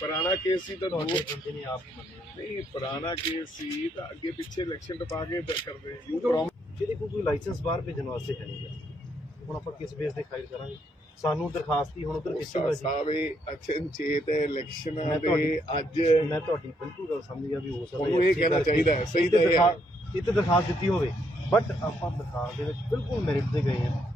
ਪੁਰਾਣਾ ਕੇਸ ਸੀ ਤਾਂ ਦੋ ਤੁਹਾਡੇ ਬੰਦੇ ਨੇ ਆਪ ਹੀ ਮੰਨਿਆ ਨਹੀਂ ਪੁਰਾਣਾ ਕੇਸ ਸੀ ਤਾਂ ਅੱਗੇ ਪਿੱਛੇ ਇਲੈਕਸ਼ਨ ਟਪਾ ਕੇ ਕਰਦੇ ਜਿਹਦੇ ਕੋਲ ਕੋਈ ਲਾਇਸੈਂਸ ਬਾਹਰ ਭੇਜਣ ਵਾਸਤੇ ਹੈ ਨਹੀਂ। ਹੁਣ ਆਪਾਂ ਕਿਸ ਬੇਸ ਤੇ ਫਾਈਲ ਕਰਾਂਗੇ? ਸਾਨੂੰ ਦਰਖਾਸਤ ਹੀ ਹੁਣ ਉਧਰ ਕਿੱਥੇ ਹੋਈ ਸੀ ਸਾਵੇ ਅਚਨਚੇਤ ਇਲੈਕਸ਼ਨਾਂ ਦੇ ਅੱਜ ਮੈਂ ਤੁਹਾਡੀ ਬਿਲਕੁਲ ਗੱਲ ਸਮਝ ਗਿਆ ਵੀ ਹੋ ਸਕਦਾ ਉਹਨੂੰ ਇਹ ਕਹਿਣਾ ਚਾਹੀਦਾ ਹੈ, ਸਹੀ ਤਾਂ ਇਹ ਹੈ। ਇਹ ਤੇ ਦਰਖਾਸਤ ਦਿੱਤੀ ਹੋਵੇ। ਬਟ ਆਪਾਂ ਦਰਖਾਸਤ ਦੇ ਵਿੱਚ ਬਿਲਕੁਲ ਮੈਰਿਟ ਤੇ ਗਏ ਹਾਂ।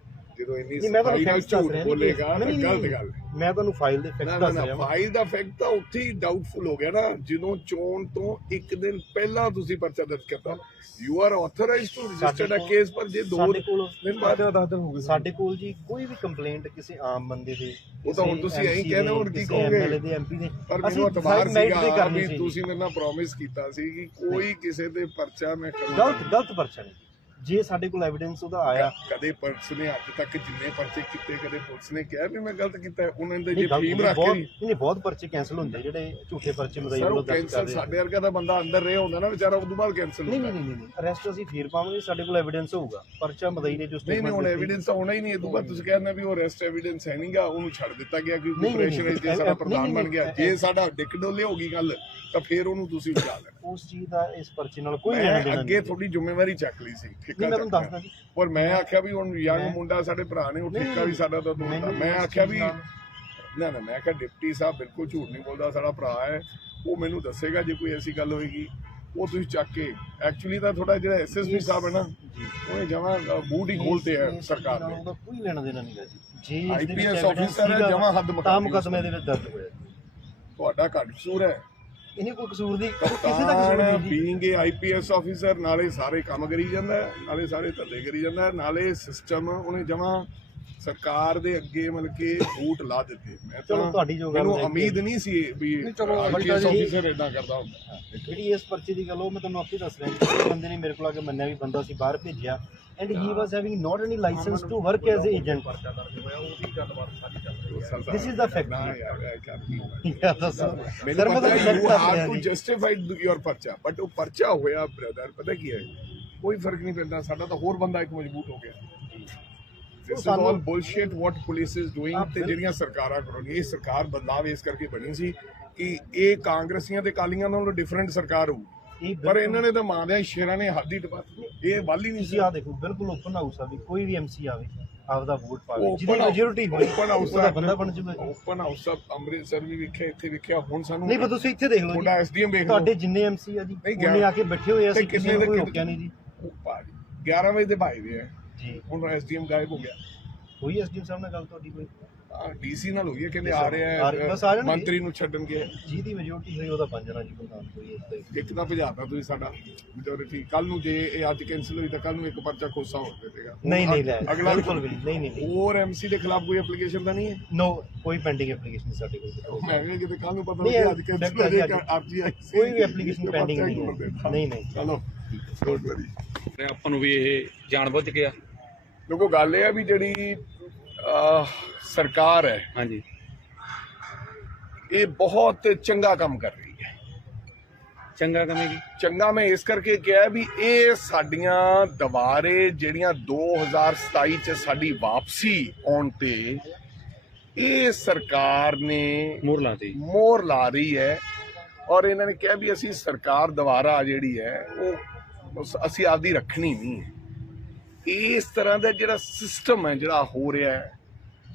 ਜਦੋਂ ਇੰਨੀ ਨਹੀਂ, ਮੈਂ ਤੁਹਾਨੂੰ ਸਫ਼ਾਈ ਨਾਲ facts ਦੱਸ ਝੂਠ ਰਿਹਾ, ਬੋਲੇਗਾ ਤਾਂ ਨਹੀਂ, ਨਹੀਂ, ਗਲਤ ਨਹੀਂ। ਗੱਲ ਹੈ। ਮੈਂ ਤੁਹਾਨੂੰ ਫਾਈਲ ਦੇ ਨਾ ਫੈਕਟ ਨਾ ਦੱਸ ਨਾ ਰਿਹਾ ਵਾਂ। ਫਾਈਲ ਦਾ ਫੈਕਟ ਤਾਂ ਉੱਥੇ ਹੀ ਡਾਊਟਫੁਲ ਹੋ ਗਿਆ ਨਾ ਜਦੋਂ ਚੋਣ ਤੋਂ ਇੱਕ ਦਿਨ ਪਹਿਲਾਂ ਤੁਸੀਂ ਪਰਚਾ ਦਰਜ ਕਰਤਾ। You are authorized to register a ਸਾਡੇ ਕੇਸ ਪਰ ਜੇ ਦੋ ਸਾਡੇ ਕੋਲ ਦਿਨ ਬਾਅਦ ਦਸ ਦਿਨ ਹੋ ਸਾਡੇ ਕੋਲ ਜੀ ਕੋਈ ਵੀ ਕੰਪਲੇਂਟ ਕਿਸੇ ਆਮ ਬੰਦੇ ਦੇ ਉਹ ਤਾਂ ਹੁਣ ਕਿਸੇ ਤੁਸੀਂ ਇਹੀ MC ਕਹਿਣਾ ਦੇ, ਹੁਣ ਕੀ ਕਿਸੇ ਕਹੋਗੇ? MLA ਦੇ ਐਮਪੀ ਦੇ। ਪਰ ਅਸੀਂ ਮੈਨੂੰ ਇਤਬਾਰ decide merit ਤੇ ਸੀਗਾ ਕਰਨੀ ਵੀ ਸੀ। ਤੁਸੀਂ ਮੇਰੇ ਨਾਲ ਪ੍ਰੋਮਿਸ ਕੀਤਾ ਸੀ ਕਿ ਕੋਈ ਕਿਸੇ ਤੇ ਪਰਚਾ ਮੈਂ ਕਰੂੰਗਾ ਗਲਤ ਗਲਤ ਪਰਚਾ ਨਹੀਂ। ਜੇ ਸਾਡੇ ਕੋਲ ਐਵੀਡੈਂਸ ਉਹਦਾ ਆਇਆ। ਕਦੇ ਪੁਲਿਸ ਨੇ ਅੱਜ ਤੱਕ ਜਿੰਨੇ ਪਰਚੇ ਕੀਤੇ ਕਦੇ ਪੁਲਿਸ ਨੇ ਕਿਹਾ ਵੀ ਮੈਂ ਗਲਤ ਕੀਤਾ। ਉਹਨਾਂ ਦੇ ਜੇ ਫੀਮ ਰੱਖ ਕੇ ਨਹੀਂ ਬਹੁਤ ਪਰਚੇ ਕੈਨਸਲ ਹੁੰਦੇ ਜਿਹੜੇ ਝੂਠੇ ਪਰਚੇ ਮਦਾਈ ਵੱਲੋਂ ਦਰਜ ਕਰਦੇ ਸਾਡੇ ਵਰਗਾ ਦਾ ਬੰਦਾ ਅੰਦਰ ਰਿਹਾ ਹੁੰਦਾ ਨਾ ਵਿਚਾਰਾ ਉਦੋਂ ਬਾਅਦ ਕੈਂਸਲ ਨਹੀਂ ਨਹੀਂ ਨਹੀਂ ਅਰੈਸਟ ਅਸੀਂ ਫੇਰ ਪਾਵਾਂਗੇ ਸਾਡੇ ਕੋਲ ਐਵੀਡੈਂਸ ਹੋਊਗਾ। ਪਰਚਾ ਮਦਈ ਨੇ ਜੋ ਨਹੀਂ ਨਹੀਂ ਹੁਣ ਐਵੀਡੈਂਸ ਹੋਣਾ ਹੀ ਨਹੀਂ ਇਹ ਤੋਂ ਬਾਅਦ ਤੁਸੀਂ ਕਹਿੰਦੇ ਵੀ ਉਹ ਅਰੈਸਟ ਐਵੀਡੈਂਸ ਹੈ ਨਹੀਂਗਾ ਉਹਨੂੰ ਛੱਡ ਦਿੱਤਾ ਗਿਆ ਕਿ ਨਹੀਂ, ਨਹੀਂ, ਆਪਰੇਸ਼ਨ ਨਹੀਂ, ਜੇ ਸਾਡਾ ਪ੍ਰਧਾਨ ਬਣ ਗਿਆ ਜੇ ਸਾਡਾ ਡਿੱਕ ਡੋਲੇ ਹੋ ਗਈ ਗੱਲ ਤਾਂ ਫੇਰ ਉਹਨੂੰ ਤੁਸੀਂ ਉਠਾ ਲੈਣਾ। ਉਸ ਚੀਜ਼ ਦਾ ਇਸ ਪਰਚੇ ਨਾਲ ਕੋਈ ਲੈਣਾ ਦੇਣਾ ਅੱਗੇ ਨਹੀਂ ਤੁਹਾਡੀ ਜ਼ਿੰਮੇਵਾਰੀ ਚੱਕ ਲਈ ਸੀ ਠੇਕਾ ਮੈਂ ਤੁਹਾਨੂੰ ਦੱਸਦਾ। ਜੀ। ਔਰ ਮੈਂ ਆਖਿਆ ਵੀ ਹੁਣ ਯੰਗ ਮੁੰਡਾ ਸਾਡੇ ਭਰਾ ਨੇ ਉਹ ਠੇਕਾ ਵੀ ਸਾਡਾ ਤਾਂ ਦੋਸਤ ਮੈਂ ਆਖਿਆ ਵੀ ਨਾ ਨਾ ਮੈਂ ਕਿਹਾ ਡਿਪਟੀ ਸਾਹਿਬ ਬਿਲਕੁਲ ਝੂਠ ਨਹੀਂ ਬੋਲਦਾ ਸਾਡਾ ਭਰਾ ਹੈ। ਉਹ ਮੈਨੂੰ ਦੱਸੇਗਾ ਜੇ ਕੋਈ ਐਸੀ ਗੱਲ ਹੋਏਗੀ। ਉਹ ਤੁਸੀਂ ਚੱਕ ਕੇ ਐਕਚੁਅਲੀ ਤਾਂ ਥੋੜਾ ਜਿਹੜਾ ਐਸਐਸਪੀ ਸਾਹਿਬ ਹੈ ਨਾ ਉਹਨੇ ਜਮਾ ਬੂਟ ਹੀ ਖੋਲਤੇ ਹੈ ਸਰਕਾਰ ਨੇ ਕੋਈ ਲੈਣਾ ਦੇਣਾ ਨਹੀਂਗਾ ਜੀ। evidence officer ਹੈ, ਜਮਾਂ ਹੱਦ ਮੁਕਦਮੇ ਦੇ ਵਿੱਚ ਦਰਜ ਹੋਇਆ। ਤੁਹਾਡਾ ਘੱਟ ਕਸੂਰ ਹੈ। ਇਹਨੇ ਕੋਈ ਕਸੂਰ ਦੀ ਕਿਸੇ ਦਾ ਕਸੂਰ ਨਹੀਂ ਜੀ। ਬੀਇੰਗ ਏ ਆਈਪੀਐਸ ਆਫੀਸਰ ਨਾਲੇ ਸਾਰੇ ਕੰਮ ਕਰੀ ਜਾਂਦਾ ਹੈ, ਨਾਲੇ ਸਾਰੇ ਧੱਲੇ ਕਰੀ ਜਾਂਦਾ ਹੈ, ਨਾਲੇ ਸਿਸਟਮ ਉਹਨੇ ਜਮਾ ਸਰਕਾਰ ਦੇ ਅੱਗੇ ਮਤਲਬ ਕਿ ਬੂਟ ਲਾ ਦਿੱਤੇ। ਮੈਂ ਚਲੋ ਤਾਂ ਤੁਹਾਡੀ ਜੋ ਗੱਲ ਮੈਨੂੰ ਕਿ- ਉਮੀਦ ਨਹੀਂ ਸੀ ਵੀ ਚਲੋ, ਆਈਪੀਐਸ ਜੀ- ਆਫੀਸਰ ਇਦਾਂ ਕਰਦਾ ਹੁੰਦਾ। ਜਿਹੜੀ ਇਸ ਪਰਚੇ ਦੀ ਗੱਲ ਉਹ ਮੈਂ ਤੁਹਾਨੂੰ ਆਪੇ ਦੱਸ ਰਿਹਾ ਜੀ। ਬੰਦੇ ਨੇ ਮੇਰੇ ਕੋਲ ਆ ਕੇ ਮੰਨਿਆ ਵੀ ਬੰਦਾ ਸੀ ਬਾਹਰ ਭੇਜਿਆ। And he was having not any license to work as a agent This is the fact. ਦੱਸ ਟੂ ਰਿਹਾ ਜੀ ਜਸਟੀਫਾਈਡ ਯੂਰ ਪਰਚਾ ਬਟ ਉਹ ਪਰਚਾ ਹੋਇਆ ਬ੍ਰਦਰ ਪਤਾ ਕੀ ਹੈ ਕੋਈ ਫ਼ਰਕ ਨਹੀਂ ਪੈਂਦਾ ਸਾਡਾ ਤਾਂ ਹੋਰ ਬੰਦਾ ਇੱਕ ਮਜ਼ਬੂਤ ਹੋ ਗਿਆ this is all bullshit what police is doing ਤੇ। ਜਿਹੜੀਆਂ ਸਰਕਾਰਾਂ ਕਰਨਗੀਆਂ ਇਹ ਸਰਕਾਰ ਬਦਲਾਵ ਇਸ ਕਰਕੇ ਬਣੀ ਸੀ ਕਿ ਇਹ ਕਾਂਗਰਸੀਆਂ ਤੇ ਕਾਲੀਆਂ ਨਾਲੋਂ ਡਿਫਰੈਂਟ ਸਰਕਾਰ ਹੋਊ ਪਰ ਇਹਨਾਂ ਨੇ ਤਾਂ ਮਾਂ ਦੇ ਸ਼ੇਰਾਂ ਨੇ ਹੱਦ ਹੀ ਟਪਾ। ਇਹ ਵੱਲ ਹੀ ਨਹੀਂ ਸੀ ਆ ਦੇਖੋ ਬਿਲਕੁਲ ਓਪਨ ਹਾਊਸ ਆ ਵੀ ਕੋਈ ਵੀ ਐਮਸੀ ਆਵੇ ਆਪਦਾ ਵੋਟ ਪਾਵੇ ਜਿਹਦੀ ਮੈਜੋਰਿਟੀ ਹੋਵੇ house ਉਹਦਾ ਦਾ- ਬੰਦਾ ਬਣ ਜੂਗਾ ਓਪਨ ਹਾਊਸ ਆਫ ਅੰਮ੍ਰਿਤਸਰ ਵੀ ਵੇਖਿਆ ਇੱਥੇ ਵੇਖਿਆ ਹੁਣ ਸਾਨੂੰ ਨਹੀਂ ਪਰ ਤੁਸੀਂ ਇੱਥੇ ਦੇਖ ਲਓ ਤੁਹਾਡਾ ਐਸਡੀਐਮ ਵੇਖ ਲਓ। ਤੁਹਾਡੇ ਜਿੰਨੇ ਐਮਸੀ ਆ ਜੀ ਉਹਨੇ ਆ ਕੇ ਬੈਠੇ ਹੋਏ ਆ ਅਸੀਂ ਕਿਸੇ ਨੂੰ ਕੋਈ ਦੇ- ਰੋਕਿਆ ਨਹੀਂ ਜੀ। ਉਹ ਭਾਜੀ 11 ਵਜੇ ਦੇ ਭਾਈ ਦੇ ਆ। ਜੀ। ਹੁਣ ਐਸਡੀਐਮ ਗਾਇਬ ਹੋ ਗਿਆ। ਹੋਈ ਐਸਡੀਐਮ ਸਾਹਿਬ ਨਾਲ ਗੱਲ ਤੁਹਾਡੀ ਕੋਈ? ਡੀਸੀ ਨਾਲ ਹੋਈ ਹੈ ਕਹਿੰਦੇ ਆ ਆ ਰਹੇ ਆ ਆ ਜਾਣਗੇ। ਮੰਤਰੀ ਨੂੰ ਛੱਡਣਗੇ ਜਿਹਦੀ ਮੈਜੋਰਿਟੀ ਹੋਈ ਉਹਦਾ ਬਣ ਜਾਣਾ ਜੀ ਪ੍ਰਧਾਨ ਕੋਈ ਇੱਕ ਤਾਂ ਭਜਾਤਾ ਤੁਸੀਂ ਸਾਡਾ ਮੈਜੋਰਿਟੀ ਕੱਲ ਨੂੰ ਜੇ ਇਹ ਅੱਜ ਕੈਨਸਲ ਹੋਈ ਤਾਂ ਕੱਲ ਨੂੰ ਇੱਕ ਪਰਚਾ ਖੋਸਾ ਹੋ ਜਾਵੇਗਾ ਨਹੀਂ ਨਹੀਂ ਲੈ ਅਗਲਾ ਬਿਲਕੁਲ ਵੀ ਨਹੀਂ ਨਹੀਂ ਨਹੀਂ। ਹੋਰ ਐਮਸੀ ਦੇ ਖਿਲਾਫ ਕੋਈ ਐਪਲੀਕੇਸ਼ਨ ਤਾਂ ਨਹੀਂ ਹੈ? ਨੋ ਕੋਈ ਪੈਂਡਿੰਗ ਐਪਲੀਕੇਸ਼ਨ ਸਾਡੇ ਕੋਲ। ਮੈਂ ਵੀ ਕਿਤੇ ਕੱਲ ਨੂੰ ਪਤਾ ਨਹੀਂ, ਨਹੀਂ ਅੱਜ ਕੈਨਸਲ ਹੋ ਜਾਏਗਾ ਅਰਜੀ ਆਈ ਸੀ। ਕੋਈ ਵੀ pending ਪਰਚਾ ਨਹੀਂ ਹੀ। ਹੈ। ਨਹੀਂ, ਨਹੀਂ। ਚਲੋ ਡੋਂਟ ਵਰੀ ਆਪਾਂ ਨੂੰ ਵੀ ਇਹ ਜਾਣ ਬੁੱਝ ਗਿਆ ਦੇਖੋ ਗੱਲ ਇਹ ਹੈ ਵੀ ਜਿਹੜੀ ਸਰਕਾਰ ਹੈ। ਹਾਂਜੀ। ਇਹ ਬਹੁਤ ਚੰਗਾ ਕੰਮ ਕਰ ਰਹੀ ਹੈ। ਚੰਗਾ ਕਮੇਗੀ ਚੰਗਾ ਮੈਂ ਇਸ ਕਰਕੇ ਕਿਹਾ ਵੀ ਇਹ ਸਾਡੀਆਂ ਦੁਬਾਰੇ ਜਿਹੜੀਆਂ 2027 ਚ ਸਾਡੀ ਵਾਪਸੀ ਆਉਣ ਤੇ ਇਹ ਸਰਕਾਰ ਨੇ ਮੋਹਰ ਲਾਤੀ ਮੋਹਰ ਲਾ ਰਹੀ ਹੈ ਔਰ ਇਹਨਾਂ ਨੇ ਕਿਹਾ ਵੀ ਅਸੀਂ ਸਰਕਾਰ ਦੁਬਾਰਾ ਜਿਹੜੀ ਹੈ ਉਹ ਅਸੀਂ ਆਪਦੀ ਰੱਖਣੀ ਨਹੀਂ ਹੈ। ਇਸ ਤਰ੍ਹਾਂ ਦਾ ਜਿਹੜਾ ਸਿਸਟਮ ਹੈ ਜਿਹੜਾ ਹੋ ਰਿਹਾ ਹੈ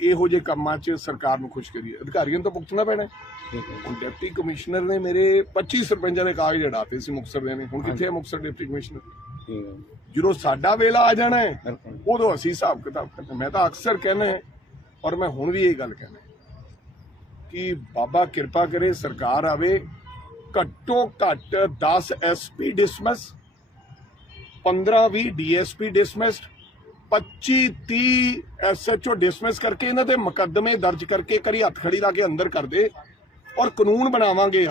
ਇਹੋ ਜਿਹੇ ਕੰਮਾਂ 'ਚ ਸਰਕਾਰ ਨੂੰ ਖੁਸ਼ ਕਰੀਏ। ਅਧਿਕਾਰੀਆਂ ਤਾਂ ਭੁਗਤਣਾ ਪੈਣਾ ਹੁਣ ਡਿਪਟੀ ਕਮਿਸ਼ਨਰ ਨੇ ਮੇਰੇ 25 ਸਰਪੰਚਾਂ ਦੇ ਕਾਗਜ਼ ਅੜਾਤੇ ਸੀ ਮੁਕਤਸਰ ਦੇ ਨੇ। ਹੁਣ ਕਿੱਥੇ ਹੈ ਮੁਕਤਸਰ ਡਿਪਟੀ ਕਮਿਸ਼ਨਰ? ਜਦੋਂ ਸਾਡਾ ਵੇਲਾ ਆ ਜਾਣਾ ਹੈ ਉਦੋਂ ਅਸੀਂ ਹਿਸਾਬ ਕਿਤਾਬ ਕਰਨਾ ਮੈਂ ਤਾਂ ਅਕਸਰ ਕਹਿੰਦਾ ਹੈ, ਔਰ ਮੈਂ ਹੁਣ ਵੀ ਇਹ ਗੱਲ ਕਹਿੰਦਾ ਕਿ ਬਾਬਾ ਕਿਰਪਾ ਕਰੇ ਸਰਕਾਰ ਆਵੇ ਘੱਟੋ ਘੱਟ 10 SP dismiss 15 20 DSP dismissed 25 30 SHO dismiss ਕਰਕੇ ਇਹਨਾਂ ਦੇ ਮੁਕੱਦਮੇ ਦਰਜ ਕਰਕੇ ਕਰੀ ਹੱਥ ਖੜੀ ਲਾ ਕੇ ਅੰਦਰ ਕਰ ਦੇ ਔਰ ਕਾਨੂੰਨ ਬਣਾਵਾਂਗੇ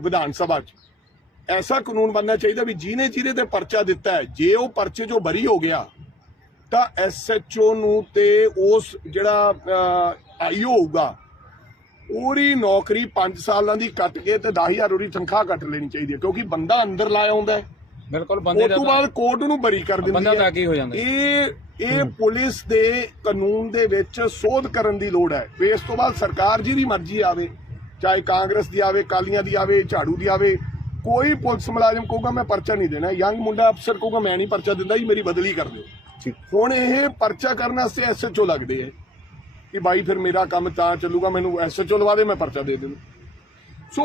ਵਿਧਾਨ ਸਭਾ 'ਚ। ਐਸਾ ਕਾਨੂੰਨ ਬਣਨਾ ਚਾਹੀਦਾ ਵੀ ਜਿਹਨੇ ਜਿਹਦੇ ਤੇ ਪਰਚਾ ਦਿੱਤਾ ਹੈ ਜੇ ਉਹ ਪਰਚੇ 'ਚੋਂ ਬਰੀ ਹੋ ਗਿਆ ਤਾਂ ਐਸਐਚਓ ਨੂੰ ਤੇ ਉਸ ਜਿਹੜਾ ਆਈਓ ਹੋਊਗਾ ਉਹਦੀ ਨੌਕਰੀ 5 ਸਾਲਾਂ ਦੀ ਕੱਟ ਕੇ ਤੇ 10000 ਉਹਦੀ ਤਨਖਾਹ ਕੱਟ ਲੈਣੀ ਚਾਹੀਦੀ ਹੈ ਕਿਉਂਕਿ ਬੰਦਾ ਅੰਦਰ ਲਾਇਆ ਹੁੰਦਾ ਹੈ। ਬਿਲਕੁਲ ਬੰਦੇ ਉਸ ਦਾ ਤੋਂ ਬਾਅਦ ਕੋਰਟ ਨੂੰ ਬਰੀ ਕਰ ਦਿੰਦੀ ਬੰਦਾ ਤਾਂ ਕੀ ਹੋ ਜਾਂਦਾ। ਇਹ ਇਹ ਪੁਲਿਸ ਦੇ ਕਾਨੂੰਨ ਦੇ ਵਿੱਚ ਸੋਧ ਕਰਨ ਦੀ ਲੋੜ ਹੈ। ਇਸ ਤੋਂ ਬਾਅਦ ਸਰਕਾਰ ਜਿਹਦੀ ਮਰਜ਼ੀ ਆਵੇ ਚਾਹੇ ਕਾਂਗਰਸ ਦੀ ਆਵੇ ਕਾਲੀਆਂ ਦੀ ਆਵੇ ਝਾੜੂ ਦੀ ਆਵੇ ਕੋਈ ਪੁਲਿਸ ਮੁਲਾਜ਼ਮ ਕਹੂਗਾ ਮੈਂ ਪਰਚਾ ਨਹੀਂ ਦੇਣਾ। ਯੰਗ ਮੁੰਡਾ ਅਫਸਰ ਕਹੂਗਾ ਮੈਂ ਨਹੀਂ ਪਰਚਾ ਦਿੰਦਾ ਜੀ ਮੇਰੀ ਬਦਲੀ ਕਰ ਦਿਓ। ਠੀਕ। ਹੁਣ ਇਹ ਪਰਚਾ ਕਰਨ ਵਾਸਤੇ ਐਸਐਚਓ ਲੱਗਦੇ ਐ ਕਿ ਬਾਈ ਫਿਰ ਮੇਰਾ ਕੰਮ ਤਾਂ ਚੱਲੂਗਾ ਮੈਨੂੰ ਐਸਐਚਓ ਲਵਾ ਦੇ ਮੈਂ ਪਰਚਾ ਦੇ ਦੇਵਾਂ ਸੋ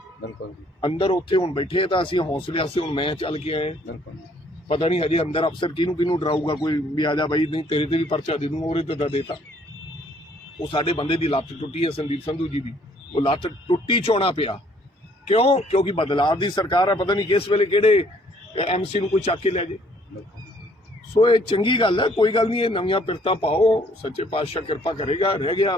ਬਿਲਕੁਲ ਅੰਦਰ ਉੱਥੇ ਹੁਣ ਬੈਠੇ ਤਾਂ ਅਸੀਂ ਹੌਸਲੇ ਵਾਸਤੇ ਹੁਣ ਮੈਂ ਚੱਲ ਕੇ ਆਏ ਬਿਲਕੁਲ ਪਤਾ ਨਹੀਂ ਹਜੇ ਅੰਦਰ ਅਫਸਰ ਕਿਹਨੂੰ ਕਿਹਨੂੰ ਡਰਾਊਗਾ ਕੋਈ ਵੀ ਆ ਜਾ ਬਾਈ ਨਹੀਂ ਤੇਰੇ ਤੇ ਵੀ ਪਰਚਾ ਦੇ ਦੂੰ ਉਹਦੇ ਤੇ ਤਾਂ ਦੇਤਾ। ਉਹ ਸਾਡੇ ਬੰਦੇ ਦੀ ਲੱਤ ਟੁੱਟੀ ਹੈ ਸੰਦੀਪ ਸੰਧੂ ਜੀ ਦੀ। ਉਹ ਲੱਤ ਟੁੱਟੀ ਚੋਣਾ ਪਿਆ। ਕਿਉਂ? ਕਿਉਂਕਿ ਬਦਲਾਅ ਦੀ ਸਰਕਾਰ ਹੈ ਪਤਾ ਨਹੀਂ ਕਿਸ ਵੇਲੇ ਕਿਹੜੇ ਐਮਸੀ ਨੂੰ ਕੋਈ ਚੱਕ ਕੇ ਲੈ ਜੇ। ਸੋ ਇਹ ਚੰਗੀ ਗੱਲ ਹੈ ਕੋਈ ਗੱਲ ਨਹੀਂ ਇਹ ਨਵੀਆਂ ਪਿਰਤਾਂ ਪਾਓ ਸੱਚੇ ਪਾਤਸ਼ਾਹ ਕਿਰਪਾ ਕਰੇਗਾ ਰਹਿ ਗਿਆ।